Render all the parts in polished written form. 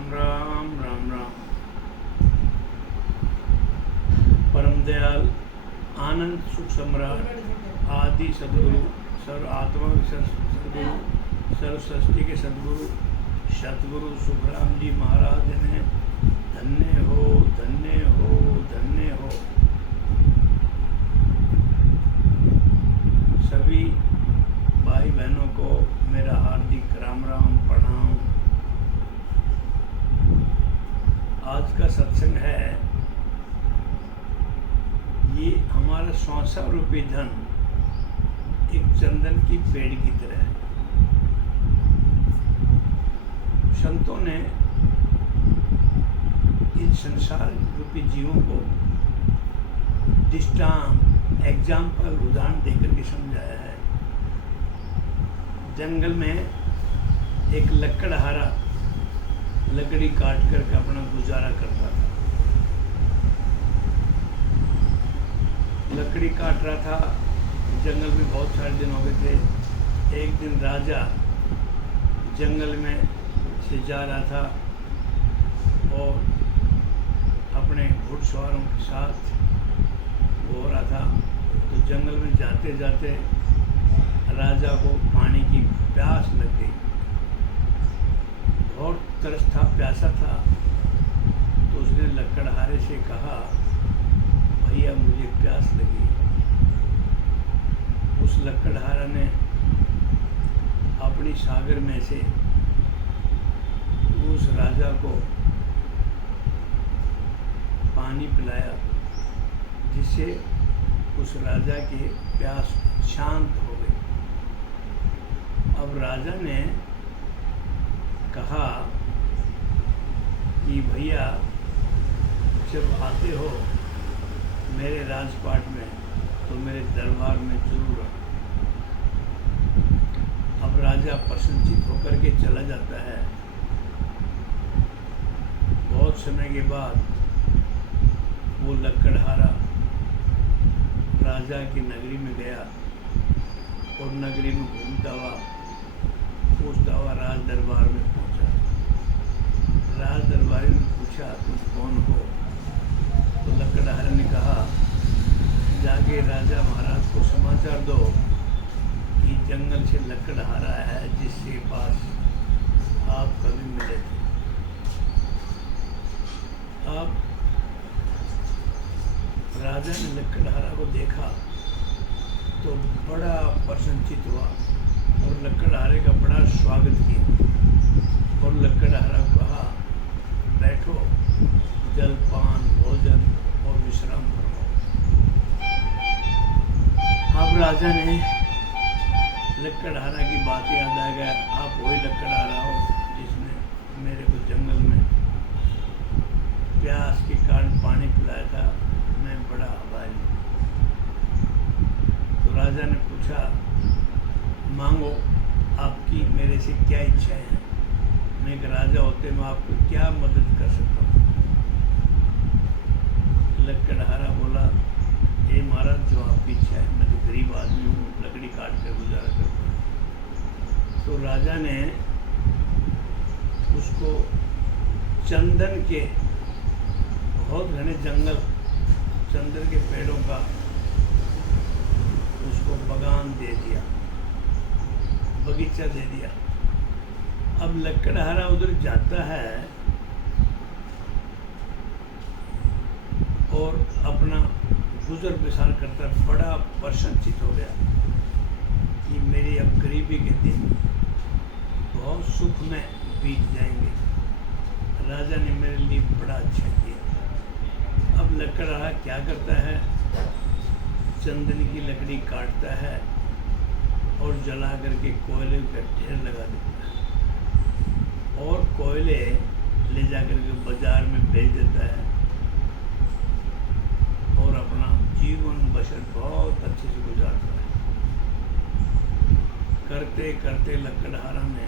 राम राम राम राम। परम दयाल आनंद सुख सम्राट आदि सदगुरु सर्व आत्मा के सदगुरु सर्व सृष्टि के सदगुरु सतगुरु सुखराम जी महाराज ने धन्य हो धन्य हो धन्य हो। सभी भाई बहनों को मेरा हार्दिक राम राम प्रणाम। आज का सत्संग है, ये हमारा 100 रुपये धन एक चंदन की पेड़ की तरह है। संतों ने इन संसार रूपी जीवों को दृष्टांत एग्जाम्पल उदाहरण देकर के समझाया है। जंगल में एक लकड़हारा लकड़ी काट करके अपना गुजारा करता था। लकड़ी काट रहा था, जंगल में बहुत सारे दिन हो गए थे। एक दिन राजा जंगल में से जा रहा था और अपने घुड़सवारों के साथ हो रहा था। तो जंगल में जाते जाते राजा को पानी की प्यास लग गई, बहुत तरस था, प्यासा था। तो उसने लकड़हारे से कहा, भैया मुझे प्यास लगी। उस लकड़हारा ने अपनी सागर में से उस राजा को पानी पिलाया, जिससे उस राजा की प्यास शांत हो गई। अब राजा ने कहा कि भैया जब आते हो मेरे राजपाट में तो मेरे दरबार में जरूर आओ। अब राजा प्रसन्नचित होकर के चला जाता है। बहुत समय के बाद वो लकड़हारा राजा की नगरी में गया और नगरी में घूमता हुआ पूछता हुआ राज दरबार में पहुंचा। राज दरबारी ने पूछा, तुम कौन हो? तो लकड़हारे ने कहा, जाके राजा महाराज को समाचार दो कि जंगल से लकड़हारा है जिसके पास आप कभी मिले थे। अब राजा ने लकड़हारा को देखा तो बड़ा प्रसन्नचित हुआ और लकड़हारे का बड़ा स्वागत किया और लकड़हारा को कहा, बैठो, जलपान भोजन और विश्राम करो। अब राजा ने लकड़हारा की बात याद आ गया, आप वही लकड़हारा हो जिसने मेरे को जंगल में प्यास के कारण पानी पिलाया था, मैं बड़ा आभारी हूँ। तो राजा ने पूछा, मांगो, आपकी मेरे से क्या इच्छाएं हैं? मैं एक राजा होते मैं आपको क्या मदद कर सकता हूँ? लकड़हारा बोला, हे महाराज, जो आपकी इच्छा है, मैं तो गरीब आदमी हूँ, लकड़ी काट कर गुजारा करता हूँ। तो राजा ने उसको चंदन के बहुत घने जंगल, चंदन के पेड़ों का उसको बगान दे दिया, बगीचा दे दिया। अब लकड़हारा उधर जाता है और अपना गुजर बसर करता, बड़ा प्रसन्नचित हो गया कि मेरी अब गरीबी के दिन बहुत सुख में बीत जाएंगे। राजा ने मेरे लिए बड़ा अच्छा किया। अब लकड़हारा क्या करता है, चंदन की लकड़ी काटता है और जला करके कोयले का ढेर लगा देता है और कोयले ले जाकर के बाजार में बेच देता है और अपना जीवन बसर बहुत अच्छे से गुजारता है। करते करते लकड़हारा ने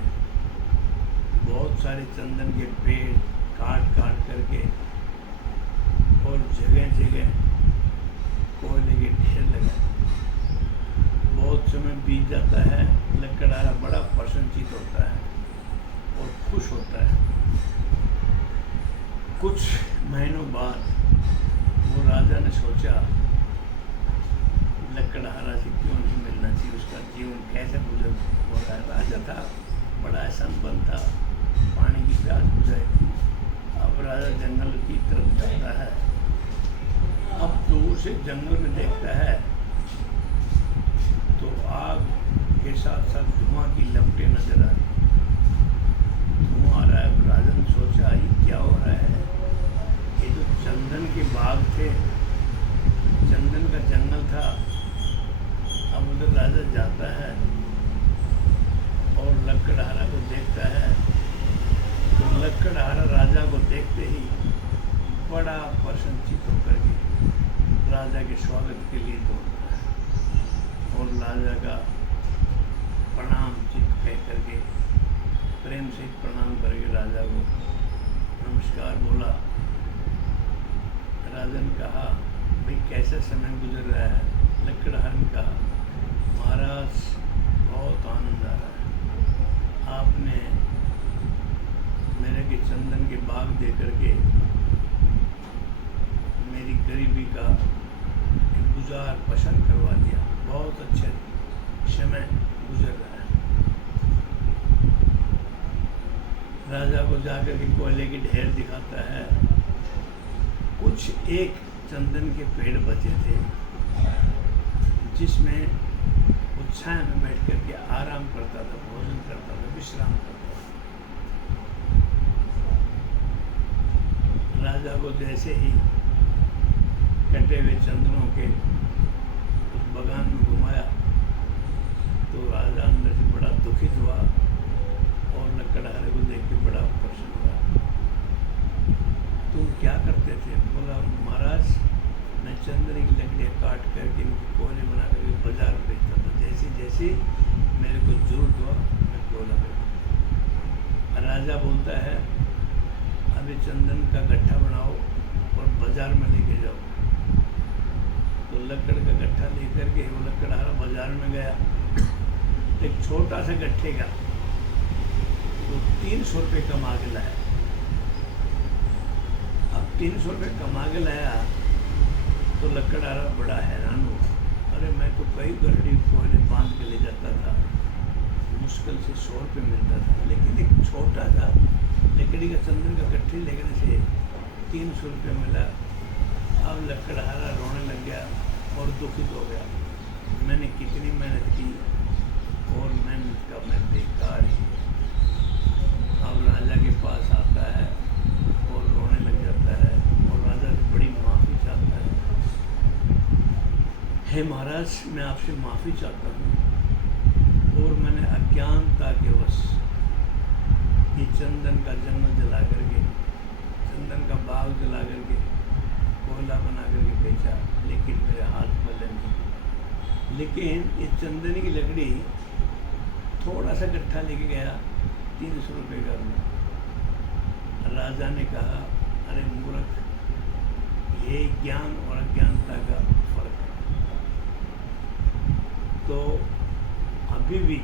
बहुत सारे चंदन के पेड़ काट काट करके और जगह जगह कोयले के ढेर लगाए। बहुत समय बीत जाता है, लकड़हारा बड़ा प्रसन्नचित होता है और खुश होता है। कुछ महीनों बाद वो राजा ने सोचा लकड़हारा से क्यों नहीं मिलना चाहिए, उसका जीवन कैसे गुजर हो रहा है। राजा था, बड़ा संपन्न था, पानी की प्यास बुझाई। अब राजा जंगल की तरफ जाता है। अब दूर से जंगल में देखता है तो आग के साथ साथ धुआं की लपटें नजर आ रही, धुआं आ रहा है। राजा ने सोचा ये क्या हो रहा है, ये जो चंदन के बाग थे, चंदन का जंगल था। अब उधर राजा जाता है और लकड़हारा को देखता है, तो लकड़हारा राजा को देखते ही बड़ा प्रसन्नचित्त होकर के राजा के स्वागत के लिए दौड़ता है और राजा का प्रणाम चित्त कह करके प्रेम से प्रणाम करके राजा को नमस्कार बोला। राजा ने कहा भाई कैसा समय गुजर रहा है। लकड़हारा ने कहा महाराज बहुत आनंद आ रहा है, आपने मेरे के चंदन के बाग दे करके मेरी गरीबी का गुजार पसंद करवा दिया, बहुत अच्छे समय गुजर रहा है। राजा को जाकर के कोयले की ढेर दिखाता है। कुछ एक चंदन के पेड़ बचे थे जिसमें वो छाया में बैठ करके आराम करता था, भोजन करता था, विश्राम करता था। राजा को जैसे ही कटे हुए चंदनों के उस बगान में घुमाया तो राजा अंदर से बड़ा दुखित हुआ और लकड़हारे को देख के बड़ा प्रसन्न हुआ। तुम क्या करते थे? बोला महाराज मैं चंदन की लकड़ियाँ काट करके इनकी कोयले बना करके बाजार में बेचता था, जैसे जैसे मेरे को जरूरत हुआ मैं कोयला बेचता। राजा बोलता है अभी चंदन का गट्ठा बनाओ और बाजार में लेके जाओ। तो लकड़ का गट्ठा लेकर के वो लकड़हारा बाजार में गया, एक छोटा सा गट्ठे का तो 300 रुपये कमा के लाया। अब 300 रुपये कमा के लाया तो लकड़हारा बड़ा हैरान हुआ, अरे मैं तो कई गड्ढी कोयले बांध के ले जाता था, मुश्किल से 100 रुपये मिलता था, लेकिन एक छोटा सा लकड़ी का चंदन का गट्ठे लेने से 300 रुपये मिला। अब लकड़हारा रोने लग गया और दुखित हो गया, मैंने कितनी मेहनत की और मेहनत का मैं बेकार ही। अब राजा के पास आता है और रोने लग जाता है और राजा से बड़ी माफ़ी चाहता है, हे महाराज मैं आपसे माफ़ी चाहता हूँ और मैंने अज्ञानता के वश ये चंदन का जंगल जला करके, चंदन का बाग जला करके कोयला बना करके बेचा, लेकिन मेरे हाथ पले नहीं। लेकिन ये चंदन की लकड़ी थोड़ा सा गट्ठा लेके गया 300 रुपये का। राजा ने कहा अरे मूर्ख, ये ज्ञान और अज्ञानता का फर्क है। तो अभी भी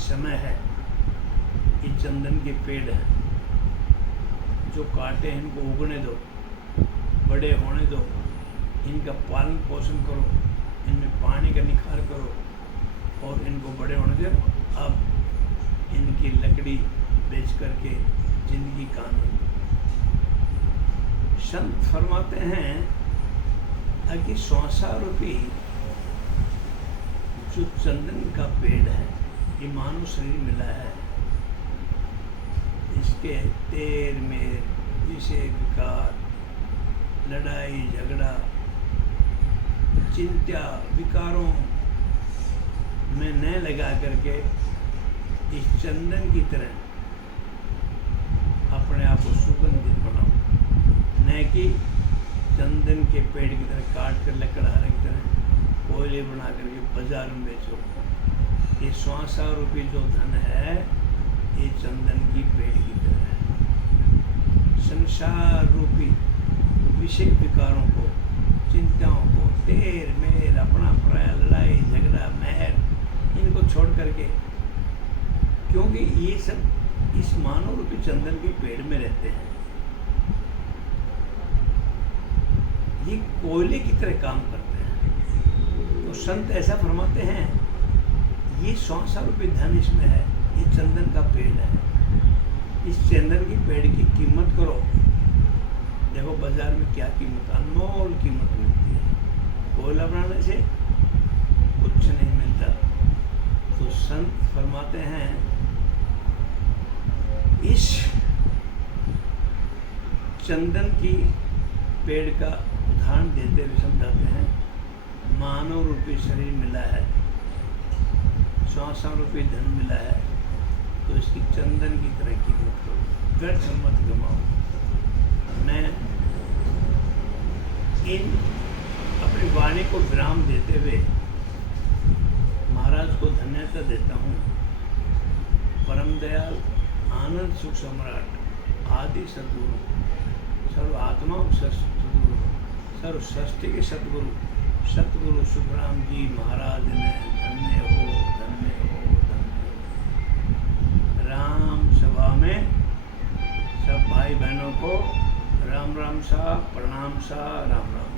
समय है, ये चंदन के पेड़ हैं जो काटे हैं इनको उगने दो, बड़े होने दो, इनका पालन पोषण करो, इनमें पानी का निखार करो और इनको बड़े होने दो। अब इनकी लकड़ी बेच करके जिंदगी कानून। संत फरमाते हैं कि 100 रुपये जो चंदन का पेड़ है ये मानव शरीर मिला है, इसके तेर में विषय विकार, लड़ाई झगड़ा, चिंता विकारों में न लगा करके इस चंदन की तरह अपने आप को सुगंधित बनाओ, न कि चंदन के पेड़ की तरह काट कर लकड़हारे की तरह कोयले बना करके बाजार में बेचो। ये 100 रुपये जो धन है ये चंदन की पेड़ की तरह है। संसार रूपी विषय विकारों को, चिंताओं को, तेर मेर, अपना पराया, लड़ाई झगड़ा, महर, इनको छोड़ करके, क्योंकि ये सब इस मानव रूपी चंदन के पेड़ में रहते हैं। ये कोयले की तरह काम करते हैं। तो संत ऐसा फरमाते हैं, ये 100 रुपये धन इसमें है, ये चंदन का पेड़ है, इस चंदन की पेड़ की कीमत करो। देखो बाजार में क्या कीमत, अनमोल कीमत मिलती है, कोयला बनाने से कुछ नहीं मिलता। तो संत फरमाते हैं, इस चंदन की पेड़ का उदाहरण देते हुए समझाते हैं, मानव रूपी शरीर मिला है, 100 रुपये धन मिला है, तो इसकी चंदन की तरह कीमत करो, व्यर्थ मत गमाओ। मैं इन अपनी वाणी को विराम देते हुए महाराज को धन्यता देता हूँ। परम दयाल आनंद सुख सम्राट आदि सद्गुरु, सर्व आत्मा सद्गुरु, सर्व सृष्टि के सतगुरु सुखराम जी महाराज ने धन्य हो, धन्य हो, धन्य हो। राम सभा में सब भाई बहनों को राम राम सा, प्रणाम सा, राम राम।